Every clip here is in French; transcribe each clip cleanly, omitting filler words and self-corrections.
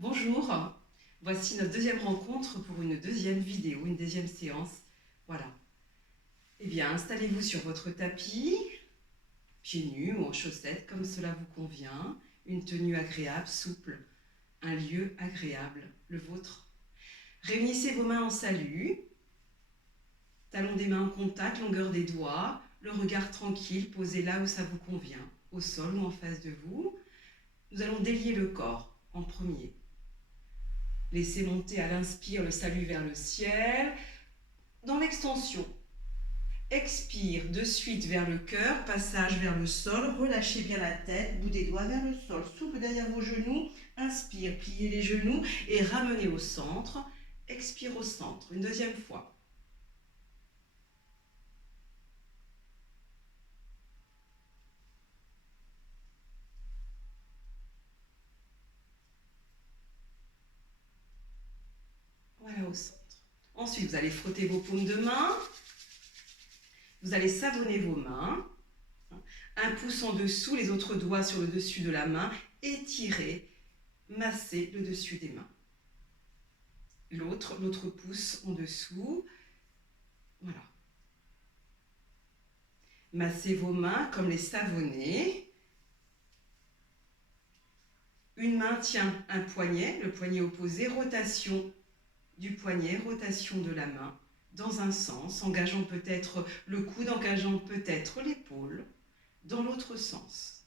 Bonjour, voici notre deuxième rencontre pour une deuxième vidéo, une deuxième séance. Voilà. Eh bien, installez-vous sur votre tapis, pieds nus ou en chaussettes, comme cela vous convient. Une tenue agréable, souple, un lieu agréable, le vôtre. Réunissez vos mains en salut, talons des mains en contact, longueur des doigts, le regard tranquille, posé là où ça vous convient, au sol ou en face de vous. Nous allons délier le corps en premier. Laissez monter à l'inspire le salut vers le ciel. Dans l'extension, expire de suite vers le cœur, passage vers le sol, relâchez bien la tête, bout des doigts vers le sol, souffle derrière vos genoux, inspire, pliez les genoux et ramenez au centre, expire au centre, une deuxième fois. Voilà, au centre. Ensuite, vous allez frotter vos paumes de main, vous allez savonner vos mains, un pouce en dessous, les autres doigts sur le dessus de la main, étirez, massez le dessus des mains. L'autre pouce en dessous, voilà. Massez vos mains comme les savonner. Une main tient un poignet, le poignet opposé, rotation du poignet, rotation de la main dans un sens, engageant peut-être le coude, engageant peut-être l'épaule, dans l'autre sens.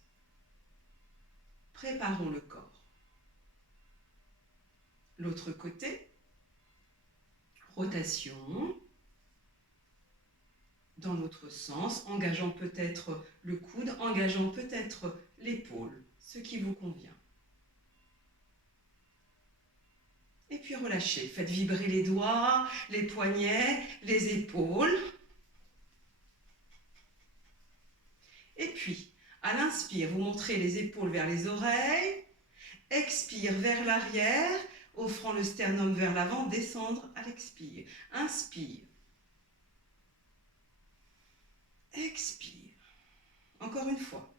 Préparons le corps. L'autre côté, rotation dans l'autre sens, engageant peut-être le coude, engageant peut-être l'épaule, ce qui vous convient. Et puis relâchez, faites vibrer les doigts, les poignets, les épaules. Et puis, à l'inspire, vous montrez les épaules vers les oreilles. Expire vers l'arrière, offrant le sternum vers l'avant, descendre à l'expire. Inspire. Expire. Encore une fois.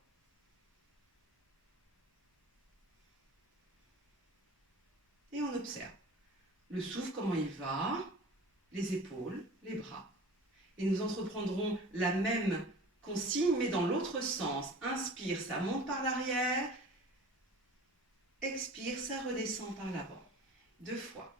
Et on observe. Le souffle, comment il va, les épaules, les bras. Et nous entreprendrons la même consigne, mais dans l'autre sens. Inspire, ça monte par l'arrière. Expire, ça redescend par l'avant. 2 fois.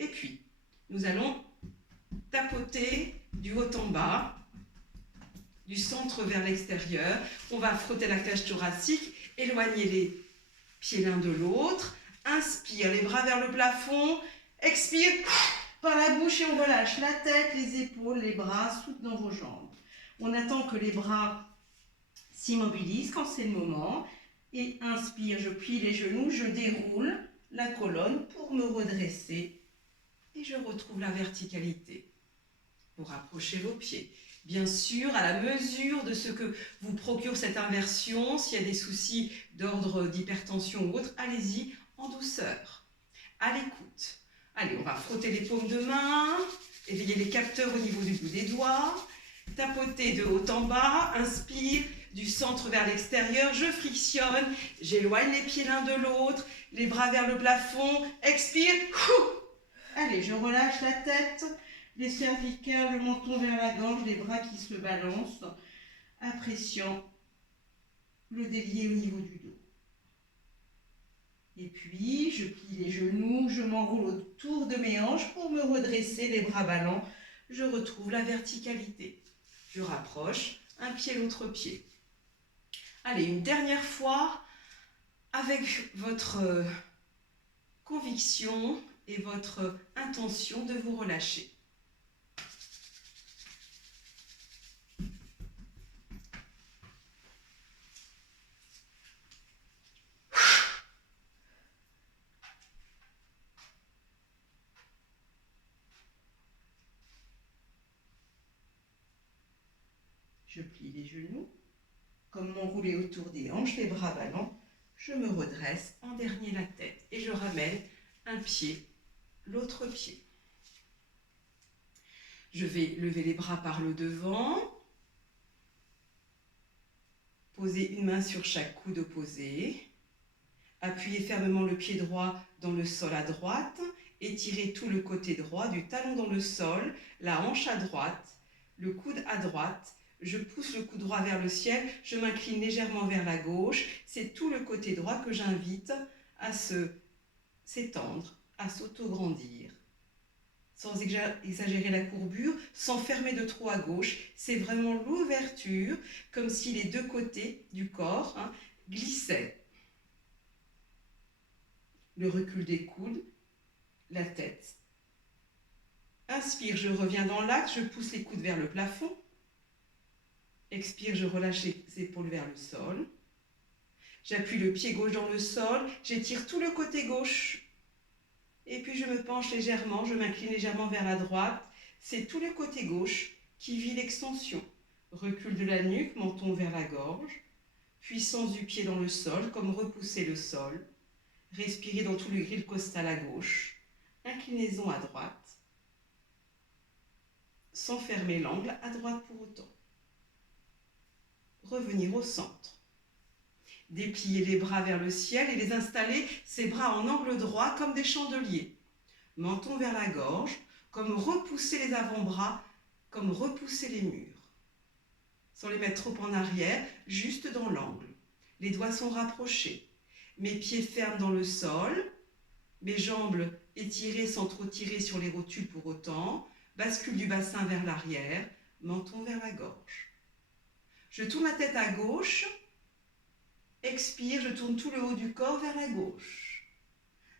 Et puis, nous allons tapoter du haut en bas, du centre vers l'extérieur. On va frotter la cage thoracique, éloigner les pieds l'un de l'autre. Inspire, les bras vers le plafond. Expire par la bouche et on relâche la tête, les épaules, les bras, souple dans vos jambes. On attend que les bras s'immobilisent quand c'est le moment. Et inspire, je plie les genoux, je déroule la colonne pour me redresser. Et je retrouve la verticalité. Vous rapprochez vos pieds. Bien sûr, à la mesure de ce que vous procure cette inversion, s'il y a des soucis d'ordre d'hypertension ou autre, allez-y en douceur, à l'écoute. Allez, on va frotter les paumes de main, éveiller les capteurs au niveau du bout des doigts, tapoter de haut en bas, inspire, du centre vers l'extérieur, je frictionne, j'éloigne les pieds l'un de l'autre, les bras vers le plafond, expire, allez, je relâche la tête, les cervicales, le menton vers la gorge, les bras qui se balancent, appréciant le délié au niveau du dos. Et puis, je plie les genoux, je m'enroule autour de mes hanches pour me redresser, les bras ballants. Je retrouve la verticalité. Je rapproche un pied, l'autre pied. Allez, une dernière fois, avec votre conviction et votre intention de vous relâcher. Je plie les genoux, comme m'enrouler autour des hanches, les bras ballants. Je me redresse, en dernier la tête et je je ramène un pied, l'autre pied. Je vais lever les bras par le devant, poser une main sur chaque coude opposé, appuyer fermement le pied droit dans le sol à droite, étirer tout le côté droit du talon dans le sol, la hanche à droite, le coude à droite, je pousse le coude droit vers le ciel, je m'incline légèrement vers la gauche, c'est tout le côté droit que j'invite à s'étendre, à s'auto-grandir. Sans exagérer la courbure, sans fermer de trop à gauche, c'est vraiment l'ouverture, comme si les deux côtés du corps glissaient. Le recul des coudes, la tête. Inspire, je reviens dans l'axe, je pousse les coudes vers le plafond. Expire, je relâche les épaules vers le sol. J'appuie le pied gauche dans le sol, j'étire tout le côté gauche. Et puis je me penche légèrement, je m'incline légèrement vers la droite. C'est tout le côté gauche qui vit l'extension. Recul de la nuque, menton vers la gorge. Puissance du pied dans le sol, comme repousser le sol. Respirez dans tout le grille costal à gauche. Inclinaison à droite. Sans fermer l'angle à droite pour autant. Revenir au centre. Déplier les bras vers le ciel et les installer, ces bras en angle droit comme des chandeliers. Menton vers la gorge, comme repousser les avant-bras, comme repousser les murs. Sans les mettre trop en arrière, juste dans l'angle. Les doigts sont rapprochés. Mes pieds fermes dans le sol, mes jambes étirées sans trop tirer sur les rotules pour autant, bascule du bassin vers l'arrière, menton vers la gorge. Je tourne la tête à gauche, expire, je tourne tout le haut du corps vers la gauche.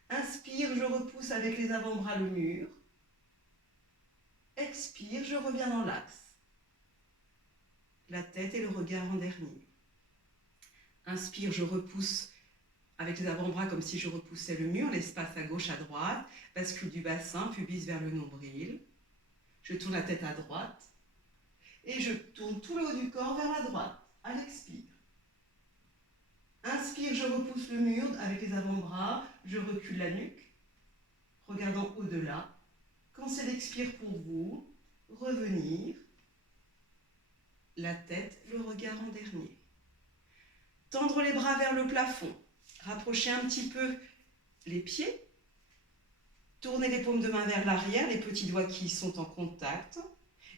Inspire, je repousse avec les avant-bras le mur. Expire, je reviens dans l'axe. La tête et le regard en dernier. Inspire, je repousse avec les avant-bras comme si je repoussais le mur, l'espace à gauche, à droite. Bascule du bassin, pubis vers le nombril. Je tourne la tête à droite. Et je tourne tout le haut du corps vers la droite, à l'expire. Inspire, je repousse le mur avec les avant-bras, je recule la nuque, regardant au-delà. Quand c'est l'expire pour vous, revenir, la tête, le regard en dernier. Tendre les bras vers le plafond, rapprocher un petit peu les pieds, tourner les paumes de main vers l'arrière, les petits doigts qui sont en contact,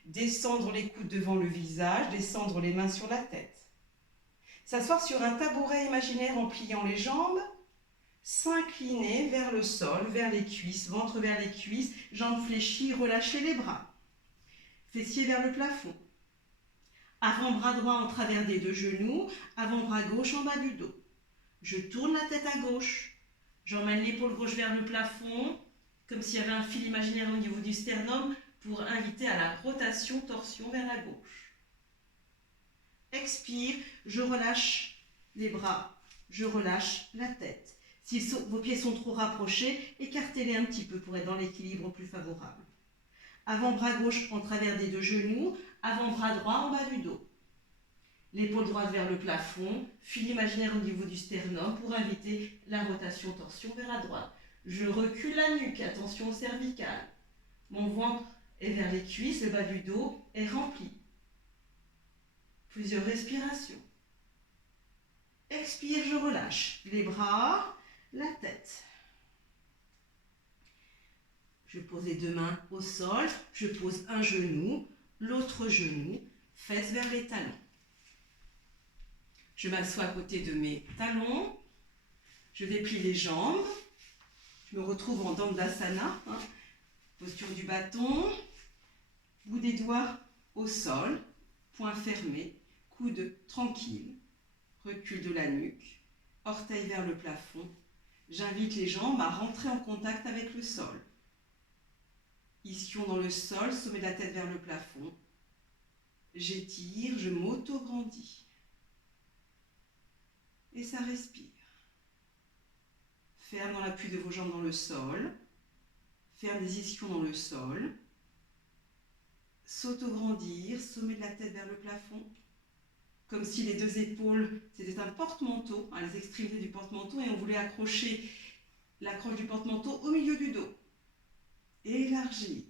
descendre les coudes devant le visage, descendre les mains sur la tête. S'asseoir sur un tabouret imaginaire en pliant les jambes, s'incliner vers le sol, vers les cuisses, ventre vers les cuisses, jambes fléchies, relâchez les bras. Fessiers vers le plafond. Avant-bras droit en travers des deux genoux, avant-bras gauche en bas du dos. Je tourne la tête à gauche. J'emmène l'épaule gauche vers le plafond, comme s'il y avait un fil imaginaire au niveau du sternum pour inviter à la rotation, torsion vers la gauche. Expire, je relâche les bras, je relâche la tête. Si vos pieds sont trop rapprochés, écartez-les un petit peu pour être dans l'équilibre plus favorable. Avant-bras gauche en travers des deux genoux, avant-bras droit en bas du dos. L'épaule droite vers le plafond, fil imaginaire au niveau du sternum pour inviter la rotation torsion vers la droite. Je recule la nuque, attention au cervical. Mon ventre est vers les cuisses, le bas du dos est rempli. Plusieurs respirations. Expire, je relâche les bras, la tête. Je pose les deux mains au sol, je pose un genou, l'autre genou, fesses vers les talons. Je m'assois à côté de mes talons, je déplie les jambes, je me retrouve en Dandasana, posture du bâton, bout des doigts au sol, poing fermé, coude tranquille, recul de la nuque, orteil vers le plafond. J'invite les jambes à rentrer en contact avec le sol. Ischion dans le sol, sommet de la tête vers le plafond. J'étire, je m'auto-grandis. Et ça respire. Ferme dans l'appui de vos jambes dans le sol. Ferme des ischions dans le sol. S'auto-grandir, sommet de la tête vers le plafond. Comme si les deux épaules, c'était un porte-manteau, les extrémités du porte-manteau, et on voulait accrocher l'accroche du porte-manteau au milieu du dos. Élargir.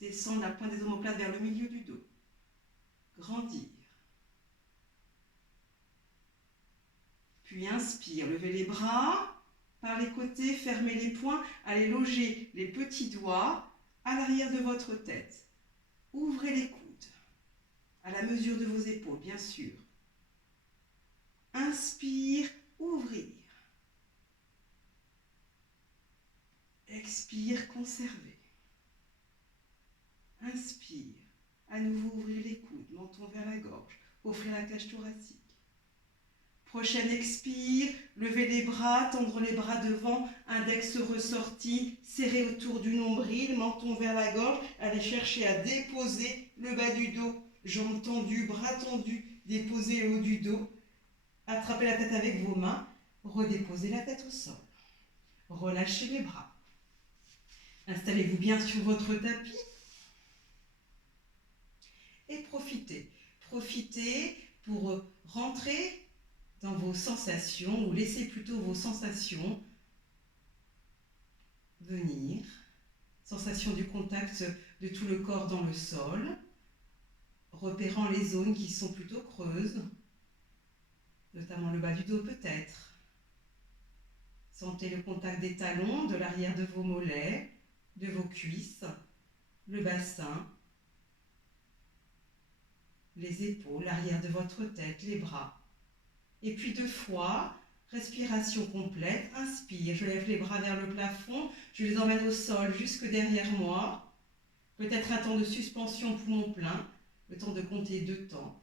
Descendre la pointe des omoplates vers le milieu du dos. Grandir. Puis inspire, levez les bras par les côtés, fermez les poings, allez loger les petits doigts à l'arrière de votre tête. Ouvrez les coudes, à la mesure de vos épaules, bien sûr. Inspire, ouvrir. Expire, conserver. Inspire, à nouveau ouvrir les coudes, menton vers la gorge, offrir la cage thoracique. Prochaine expire, levez les bras, tendre les bras devant, index ressorti, serré autour du nombril, menton vers la gorge, allez chercher à déposer le bas du dos, jambes tendues, bras tendus, déposez le haut du dos, attrapez la tête avec vos mains, redéposez la tête au sol, relâchez les bras. Installez-vous bien sur votre tapis et profitez pour rentrer dans vos sensations, ou laissez plutôt vos sensations venir. Sensation du contact de tout le corps dans le sol, repérant les zones qui sont plutôt creuses, notamment le bas du dos peut-être. Sentez le contact des talons, de l'arrière de vos mollets, de vos cuisses, le bassin, les épaules, l'arrière de votre tête, les bras. Et puis 2 fois, respiration complète, inspire, je lève les bras vers le plafond, je les emmène au sol jusque derrière moi, peut-être un temps de suspension poumon plein, le temps de compter 2 temps.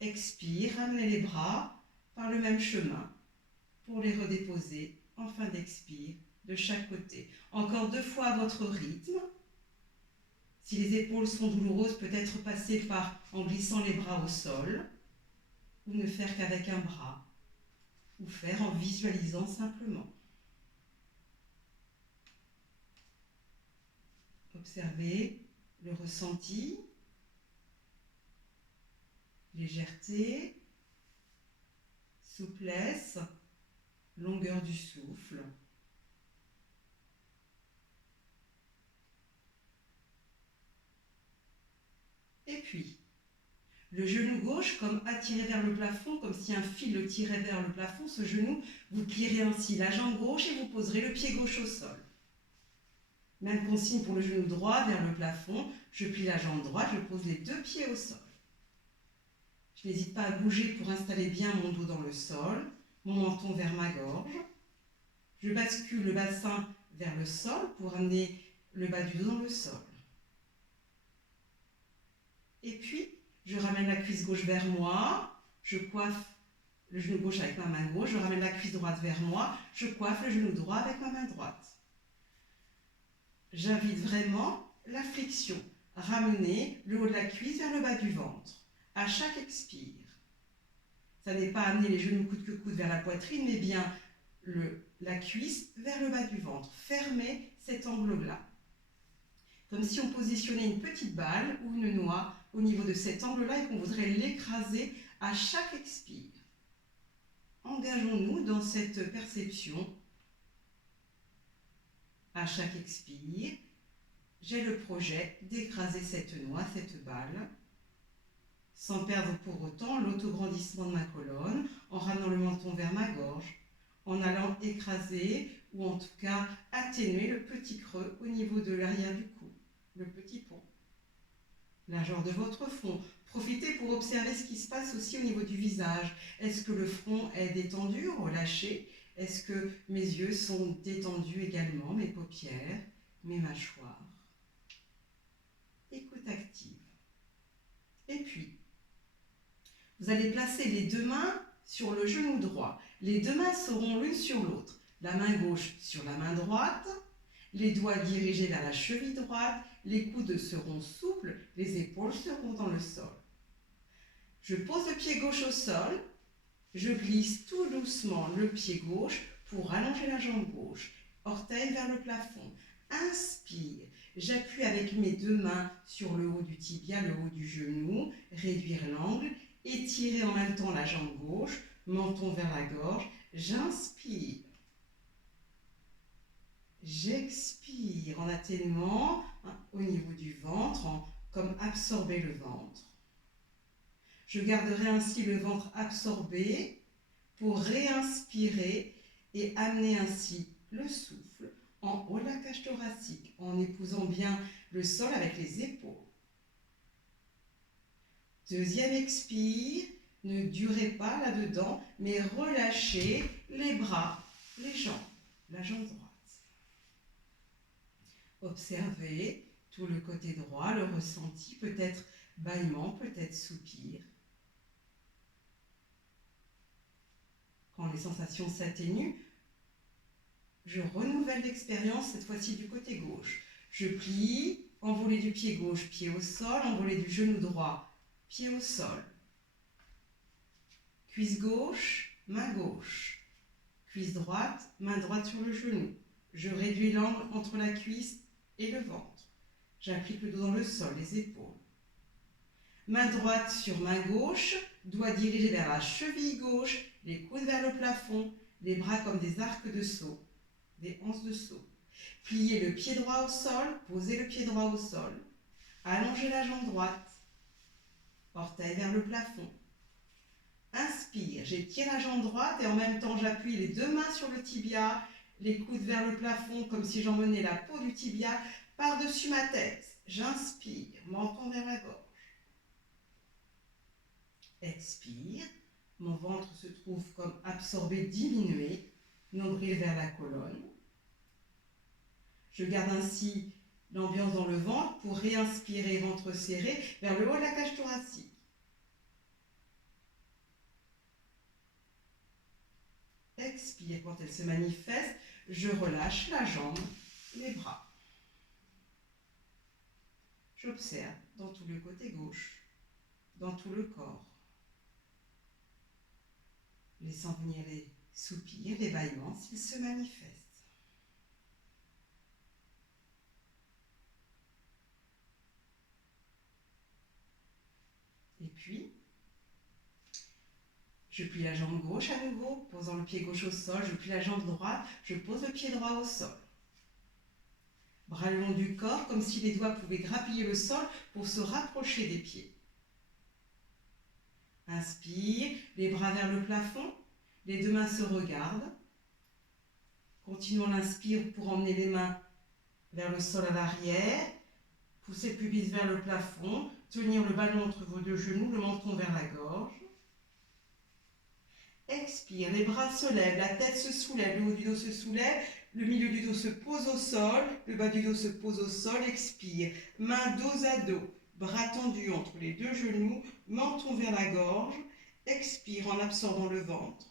Expire, ramenez les bras par le même chemin pour les redéposer en fin d'expire de chaque côté. Encore 2 fois à votre rythme. Si les épaules sont douloureuses, peut-être passer en glissant les bras au sol, ou ne faire qu'avec un bras, ou faire en visualisant simplement. Observez le ressenti, légèreté, souplesse, longueur du souffle. Et puis, le genou gauche comme attiré vers le plafond, comme si un fil le tirait vers le plafond, ce genou, vous plierez ainsi la jambe gauche et vous poserez le pied gauche au sol. Même consigne pour le genou droit vers le plafond, je plie la jambe droite, je pose les 2 pieds au sol. Je n'hésite pas à bouger pour installer bien mon dos dans le sol, mon menton vers ma gorge. Je bascule le bassin vers le sol pour amener le bas du dos dans le sol. Et puis, je ramène la cuisse gauche vers moi, je coiffe le genou gauche avec ma main gauche, je ramène la cuisse droite vers moi, je coiffe le genou droit avec ma main droite. J'invite vraiment la flexion, ramener le haut de la cuisse vers le bas du ventre, à chaque expire. Ça n'est pas amener les genoux coude que coude vers la poitrine, mais bien la cuisse vers le bas du ventre. Fermez cet angle-là. Comme si on positionnait une petite balle ou une noix au niveau de cet angle-là et qu'on voudrait l'écraser à chaque expire. Engageons-nous dans cette perception. À chaque expire, j'ai le projet d'écraser cette noix, cette balle, sans perdre pour autant l'autograndissement de ma colonne, en ramenant le menton vers ma gorge, en allant écraser ou en tout cas atténuer le petit creux au niveau de l'arrière du cou, le petit pont. Largeur de votre front. Profitez pour observer ce qui se passe aussi au niveau du visage. Est-ce que le front est détendu, relâché? Est-ce que mes yeux sont détendus également, mes paupières, mes mâchoires? Écoute active. Et puis, vous allez placer les 2 mains sur le genou droit. Les 2 mains seront l'une sur l'autre. La main gauche sur la main droite, les doigts dirigés vers la cheville droite, les coudes seront souples, les épaules seront dans le sol. Je pose le pied gauche au sol, je glisse tout doucement le pied gauche pour allonger la jambe gauche, orteil vers le plafond. Inspire, j'appuie avec mes 2 mains sur le haut du tibia, le haut du genou, réduire l'angle, étirer en même temps la jambe gauche, menton vers la gorge, j'inspire. J'expire en atténuant au niveau du ventre, comme absorber le ventre. Je garderai ainsi le ventre absorbé pour réinspirer et amener ainsi le souffle en haut de la cage thoracique, en épousant bien le sol avec les épaules. Deuxième expire, ne durez pas là-dedans, mais relâchez les bras, les jambes, la jambe droite. Observez tout le côté droit, le ressenti, peut-être bâillement, peut-être soupir. Quand les sensations s'atténuent, je renouvelle l'expérience, cette fois-ci du côté gauche. Je plie, envolée du pied gauche, pied au sol, envolée du genou droit, pied au sol. Cuisse gauche, main gauche. Cuisse droite, main droite sur le genou. Je réduis l'angle entre la cuisse et le ventre. J'applique le dos dans le sol, les épaules. Main droite sur main gauche, doigt dirigé vers la cheville gauche, les coudes vers le plafond, les bras comme des arcs de saut, des anses de saut. Pliez le pied droit au sol, posez le pied droit au sol. Allongez la jambe droite, orteil vers le plafond. Inspire, j'étire la jambe droite et en même temps j'appuie les deux mains sur le tibia, les coudes vers le plafond comme si j'emmenais la peau du tibia par-dessus ma tête. J'inspire, menton vers la gorge. Expire, mon ventre se trouve comme absorbé, diminué, nombril vers la colonne. Je garde ainsi l'ambiance dans le ventre pour réinspirer, ventre serré, vers le haut de la cage thoracique. Expire, quand elle se manifeste, je relâche la jambe, les bras. J'observe dans tout le côté gauche, dans tout le corps. Laissant venir les soupirs, les bâillements s'ils se manifestent. Et puis, je plie la jambe gauche à nouveau, posant le pied gauche au sol, je plie la jambe droite, je pose le pied droit au sol. Bras le long du corps, comme si les doigts pouvaient grappiller le sol pour se rapprocher des pieds. Inspire, les bras vers le plafond, les deux mains se regardent. Continuons l'inspire pour emmener les mains vers le sol à l'arrière. Poussez le pubis vers le plafond, tenir le ballon entre vos deux genoux, le menton vers la gorge. Expire, les bras se lèvent, la tête se soulève, le haut du dos se soulève, le milieu du dos se pose au sol, le bas du dos se pose au sol. Expire, mains dos à dos, bras tendus entre les deux genoux, menton vers la gorge. Expire en absorbant le ventre,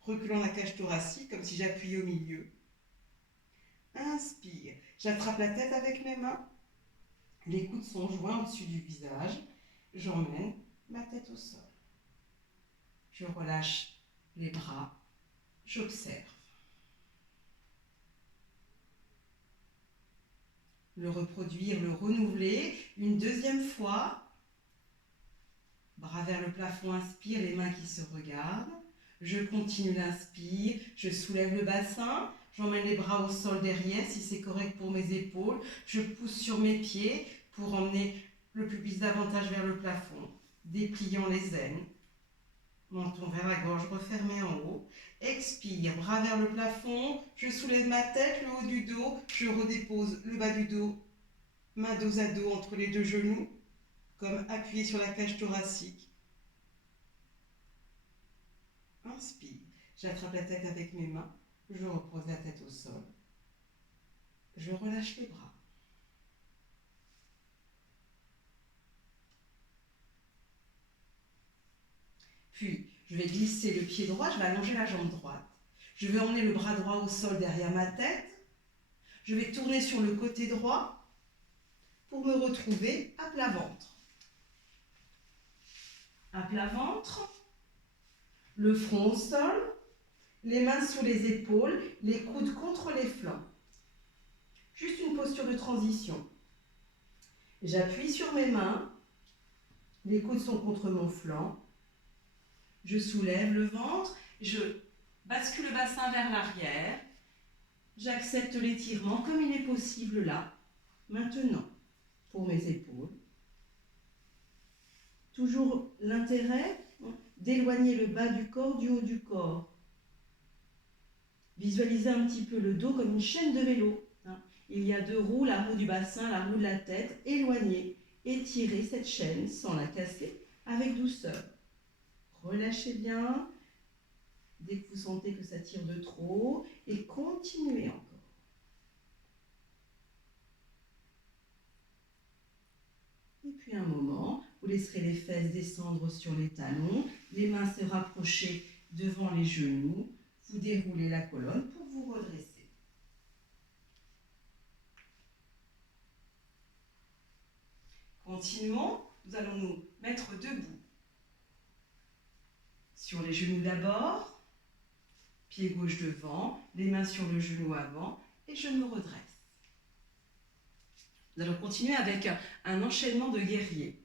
reculant la cage thoracique comme si j'appuyais au milieu. Inspire, j'attrape la tête avec mes mains, les coudes sont joints au-dessus du visage, j'emmène ma tête au sol. Je relâche les bras, j'observe. Le reproduire, le renouveler une deuxième fois. Bras vers le plafond, inspire, les mains qui se regardent. Je continue l'inspire, je soulève le bassin, j'emmène les bras au sol derrière si c'est correct pour mes épaules. Je pousse sur mes pieds pour emmener le pubis davantage vers le plafond, dépliant les aines. Menton vers la gorge, refermé en haut. Expire, bras vers le plafond, je soulève ma tête, le haut du dos, je redépose le bas du dos, main dos à dos entre les deux genoux, comme appuyé sur la cage thoracique. Inspire, j'attrape la tête avec mes mains, je repose la tête au sol. Je relâche les bras. Puis, je vais glisser le pied droit, je vais allonger la jambe droite. Je vais emmener le bras droit au sol derrière ma tête. Je vais tourner sur le côté droit pour me retrouver à plat ventre. À plat ventre, le front au sol, les mains sous les épaules, les coudes contre les flancs. Juste une posture de transition. J'appuie sur mes mains, les coudes sont contre mon flanc. Je soulève le ventre, je bascule le bassin vers l'arrière, J'accepte l'étirement comme il est possible là, maintenant, pour mes épaules. Toujours l'intérêt d'éloigner le bas du corps du haut du corps. Visualisez un petit peu le dos comme une chaîne de vélo. Il y a deux roues, la roue du bassin, la roue de la tête. Éloignez, étirez cette chaîne sans la casser avec douceur. Relâchez bien dès que vous sentez que ça tire de trop et continuez encore. Et puis un moment, vous laisserez les fesses descendre sur les talons, les mains se rapprocher devant les genoux, vous déroulez la colonne pour vous redresser. Continuons, nous allons nous mettre debout. Sur les genoux d'abord, pied gauche devant, les mains sur le genou avant et je me redresse. Nous allons continuer avec un enchaînement de guerriers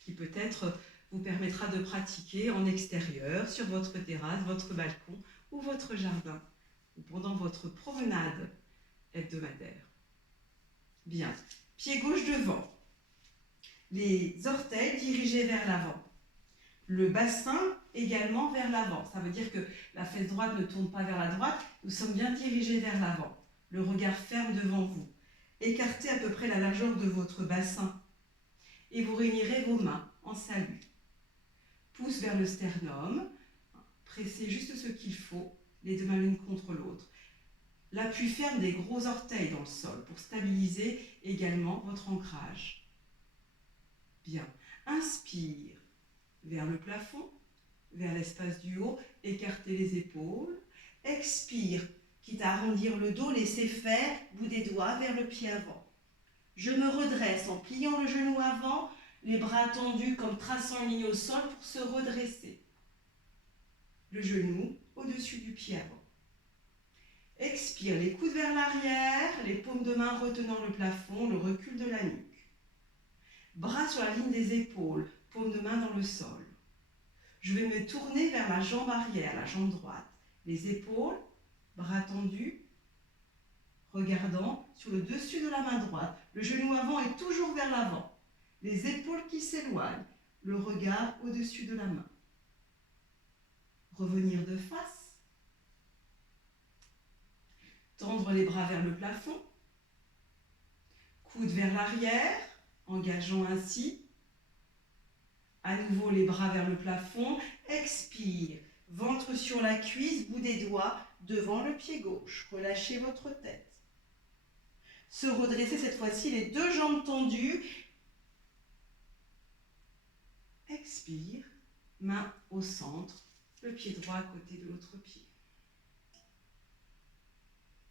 qui peut-être vous permettra de pratiquer en extérieur, sur votre terrasse, votre balcon ou votre jardin, ou pendant votre promenade hebdomadaire. Bien, pied gauche devant, les orteils dirigés vers l'avant, le bassin également vers l'avant. Ça veut dire que la fesse droite ne tourne pas vers la droite, nous sommes bien dirigés vers l'avant, le regard ferme devant vous. Écartez à peu près la largeur de votre bassin et vous réunirez vos mains en salut. Pouce vers le sternum, pressez juste ce qu'il faut, les deux mains l'une contre l'autre. L'appui ferme des gros orteils dans le sol pour stabiliser également votre ancrage. Bien, inspire vers le plafond, vers l'espace du haut, écartez les épaules. Expire, quitte à arrondir le dos, laissez faire, bout des doigts vers le pied avant. Je me redresse en pliant le genou avant, les bras tendus comme traçant une ligne au sol pour se redresser. Le genou au-dessus du pied avant. Expire, les coudes vers l'arrière, les paumes de main retenant le plafond, le recul de la nuque. Bras sur la ligne des épaules, paumes de main dans le sol. Je vais me tourner vers la jambe arrière, la jambe droite. Les épaules, bras tendus, regardant sur le dessus de la main droite. Le genou avant est toujours vers l'avant. Les épaules qui s'éloignent, le regard au-dessus de la main. Revenir de face. Tendre les bras vers le plafond. Coude vers l'arrière, engageant ainsi. À nouveau les bras vers le plafond. Expire. Ventre sur la cuisse, bout des doigts devant le pied gauche. Relâchez votre tête. Se redresser cette fois-ci, les deux jambes tendues. Expire, main au centre, le pied droit à côté de l'autre pied.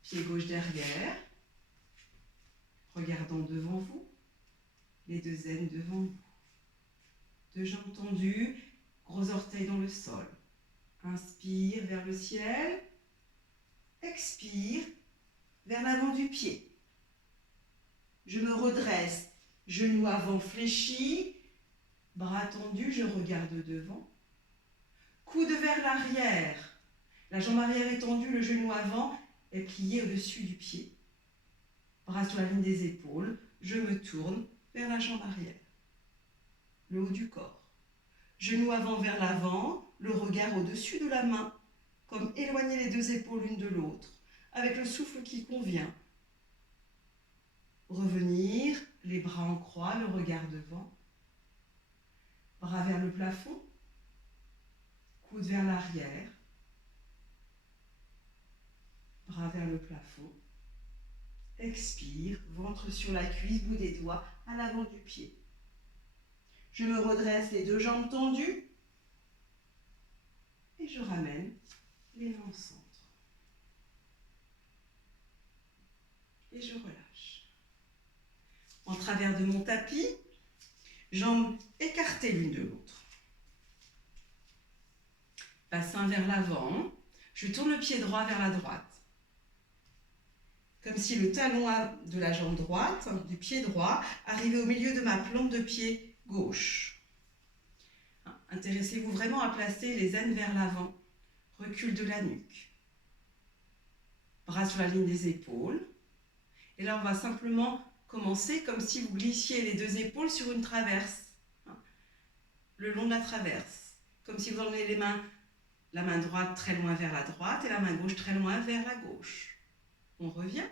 Pied gauche derrière, regardant devant vous, les deux aines devant vous. Deux jambes tendues, gros orteils dans le sol. Inspire vers le ciel, expire vers l'avant du pied. Je me redresse, genou avant fléchi, bras tendus, je regarde devant. Coude vers l'arrière. La jambe arrière est tendue, le genou avant est plié au-dessus du pied. Bras sur la ligne des épaules, je me tourne vers la jambe arrière. Le haut du corps. Genou avant vers l'avant, le regard au-dessus de la main, comme éloigner les deux épaules l'une de l'autre, avec le souffle qui convient. Revenir, les bras en croix, le regard devant. Bras vers le plafond, coude vers l'arrière, bras vers le plafond. Expire, ventre sur la cuisse, bout des doigts à l'avant du pied. Je me redresse, les deux jambes tendues, et je ramène les mains au centre. Et je relâche. En travers de mon tapis, jambes écartées l'une de l'autre. Bassin vers l'avant, je tourne le pied droit vers la droite. Comme si le talon de la jambe droite, du pied droit, arrivait au milieu de ma plante de pied gauche. Intéressez-vous vraiment à placer les aines vers l'avant. Recul de la nuque. bras sur la ligne des épaules. Et là, on va simplement commencer comme si vous glissiez les deux épaules sur une traverse, hein, le long de la traverse. Comme si vous emmenez les mains, la main droite très loin vers la droite et la main gauche très loin vers la gauche. On revient.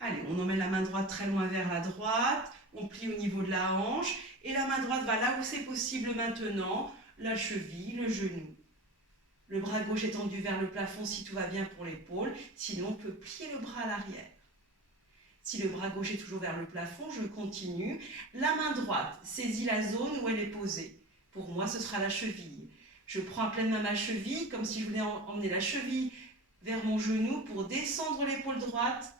Allez, on emmène la main droite très loin vers la droite, on plie au niveau de la hanche et la main droite va là où c'est possible maintenant, la cheville, le genou. Le bras gauche est tendu vers le plafond si tout va bien pour l'épaule, sinon on peut plier le bras à l'arrière. Si le bras gauche est toujours vers le plafond, je continue. La main droite saisit la zone où elle est posée. Pour moi, ce sera la cheville. Je prends à pleine main ma cheville, comme si je voulais emmener la cheville vers mon genou pour descendre l'épaule droite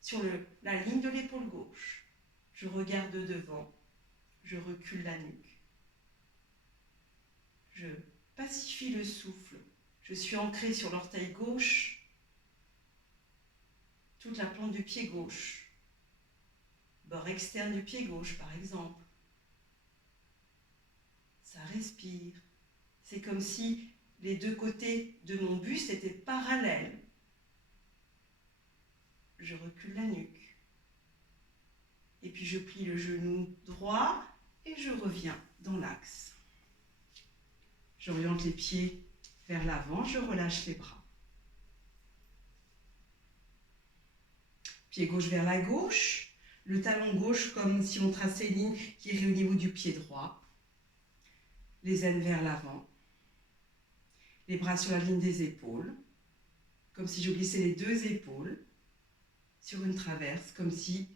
sur la ligne de l'épaule gauche. Je regarde devant, je recule la nuque. Je pacifie le souffle. Je suis ancrée sur l'orteil gauche, toute la plante du pied gauche, bord externe du pied gauche par exemple. Ça respire. C'est comme si les deux côtés de mon buste étaient parallèles. Je recule la nuque. Et puis je plie le genou droit et je reviens dans l'axe. J'oriente les pieds vers l'avant, je relâche les bras. Pied gauche vers la gauche, le talon gauche comme si on traçait une ligne qui irait au niveau du pied droit. Les aines vers l'avant. Les bras sur la ligne des épaules, comme si je glissais les deux épaules sur une traverse, comme si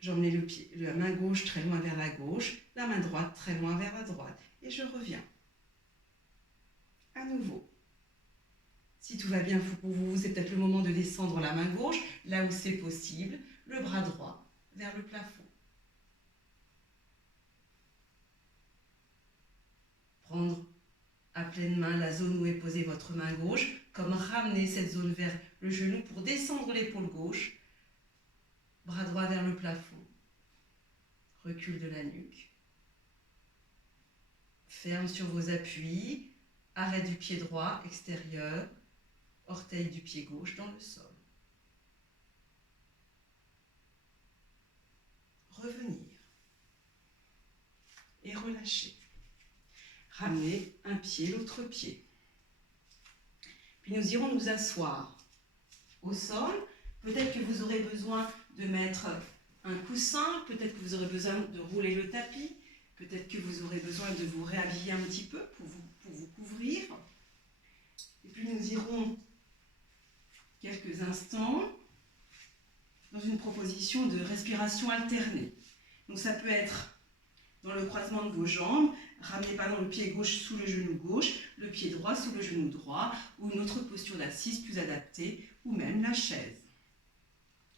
j'emmenais la main gauche très loin vers la gauche, la main droite très loin vers la droite. Et je reviens. À nouveau. Si tout va bien pour vous, c'est peut-être le moment de descendre la main gauche, là où c'est possible, le bras droit vers le plafond. Prendre à pleine main la zone où est posée votre main gauche, comme ramener cette zone vers le genou pour descendre l'épaule gauche, bras droit vers le plafond, recul de la nuque. Ferme sur vos appuis, arrêt du pied droit extérieur, orteil du pied gauche dans le sol. Revenir et relâcher. Ramener un pied, l'autre pied. Puis nous irons nous asseoir au sol. Peut-être que vous aurez besoin de mettre un coussin, peut-être que vous aurez besoin de rouler le tapis, peut-être que vous aurez besoin de vous réhabiller un petit peu pour vous couvrir. Et puis nous irons quelques instants dans une proposition de respiration alternée. Donc ça peut être dans le croisement de vos jambes, ramenez le pied gauche sous le genou gauche, le pied droit sous le genou droit, ou une autre posture d'assise plus adaptée, ou même la chaise.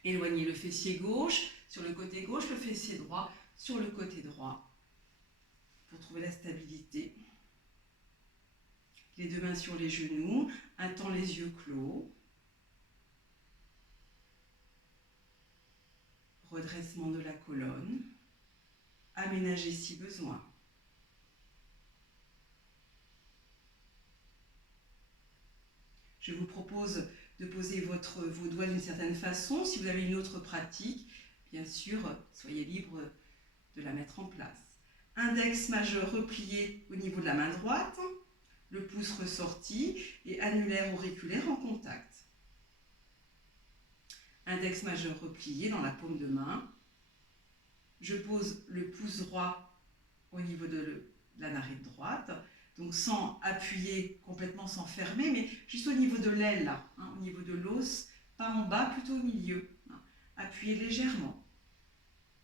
Éloignez le fessier gauche sur le côté gauche, le fessier droit sur le côté droit, pour trouver la stabilité. Les deux mains sur les genoux, un temps les yeux clos. Redressement de la colonne. Aménager si besoin. Je vous propose de poser vos doigts d'une certaine façon. Si vous avez une autre pratique, bien sûr, soyez libre de la mettre en place. Index majeur replié au niveau de la main droite, le pouce ressorti et annulaire auriculaire en contact. Index majeur replié dans la paume de main. Je pose le pouce droit au niveau de la narine droite, donc sans appuyer complètement, sans fermer, mais juste au niveau de l'aile, là, au niveau de l'os, pas en bas, plutôt au milieu. Appuyez légèrement,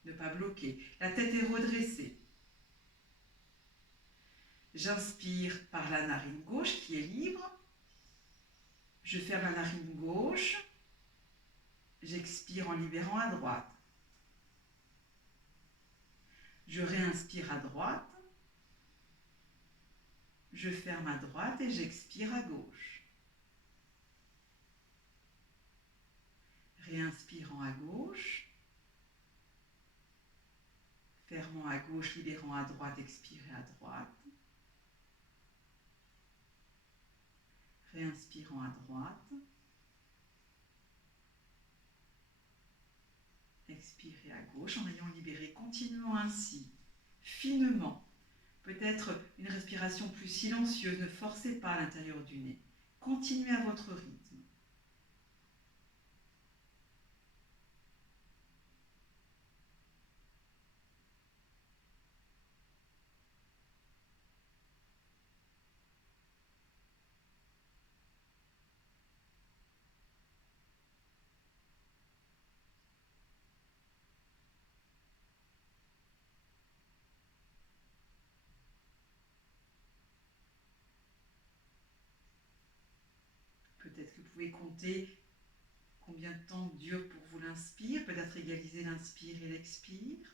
ne pas bloquer. La tête est redressée. J'inspire par la narine gauche qui est libre. Je ferme la narine gauche. J'expire en libérant à droite. Je réinspire à droite. Je ferme à droite et j'expire à gauche. Réinspirant à gauche. Fermant à gauche, libérant à droite, expirez à droite. Réinspirant à droite. Expirez à gauche en ayant libéré. Continuons ainsi, finement. Peut-être une respiration plus silencieuse, ne forcez pas à l'intérieur du nez. Continuez à votre rythme. Peut-être que vous pouvez compter combien de temps dure pour vous l'inspire, peut-être égaliser l'inspire et l'expire.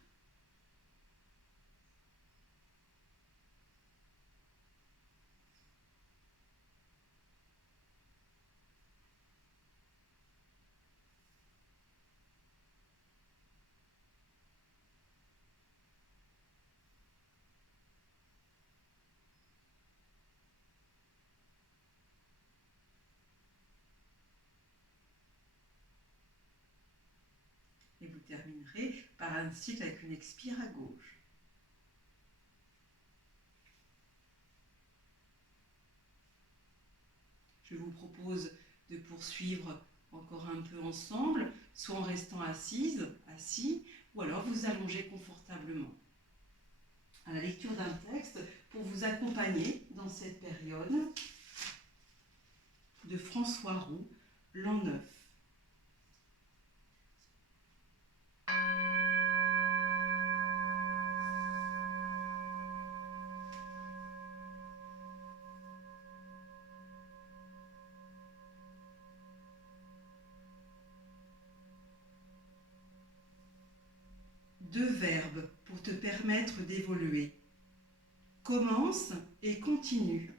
Et vous terminerez par un cycle avec une expire à gauche. Je vous propose de poursuivre encore un peu ensemble, soit en restant assis, ou alors vous allongez confortablement. À la lecture d'un texte pour vous accompagner dans cette période de François Roux, L'an 9. Deux verbes pour te permettre d'évoluer. Commence et continue.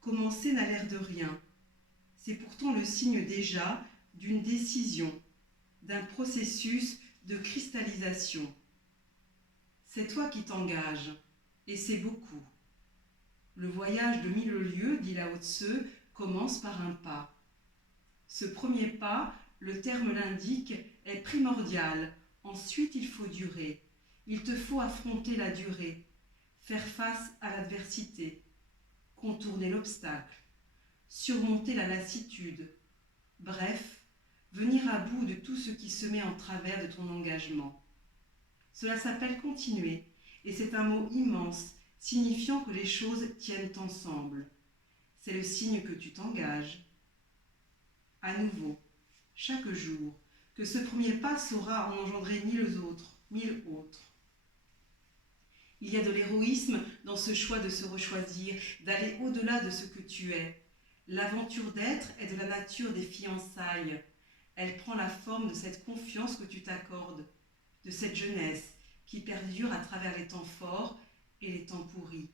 Commencer n'a l'air de rien. C'est pourtant le signe déjà d'une décision, d'un processus de cristallisation. C'est toi qui t'engages, et c'est beaucoup. Le voyage de 1000 lieues, dit Lao Tse, commence par un pas. Ce premier pas, le terme l'indique, est primordial. Ensuite, il faut durer. Il te faut affronter la durée, faire face à l'adversité, contourner l'obstacle, surmonter la lassitude. Bref, venir à bout de tout ce qui se met en travers de ton engagement. Cela s'appelle continuer, et c'est un mot immense, signifiant que les choses tiennent ensemble. C'est le signe que tu t'engages. À nouveau, chaque jour, que ce premier pas saura en engendrer 1000 autres. Il y a de l'héroïsme dans ce choix de se rechoisir, d'aller au-delà de ce que tu es. L'aventure d'être est de la nature des fiançailles. Elle prend la forme de cette confiance que tu t'accordes, de cette jeunesse qui perdure à travers les temps forts et les temps pourris.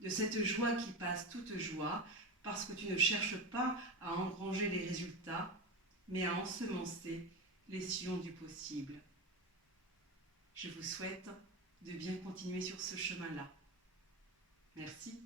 De cette joie qui passe toute joie, parce que tu ne cherches pas à engranger les résultats, mais à ensemencer les sillons du possible. Je vous souhaite de bien continuer sur ce chemin-là. Merci.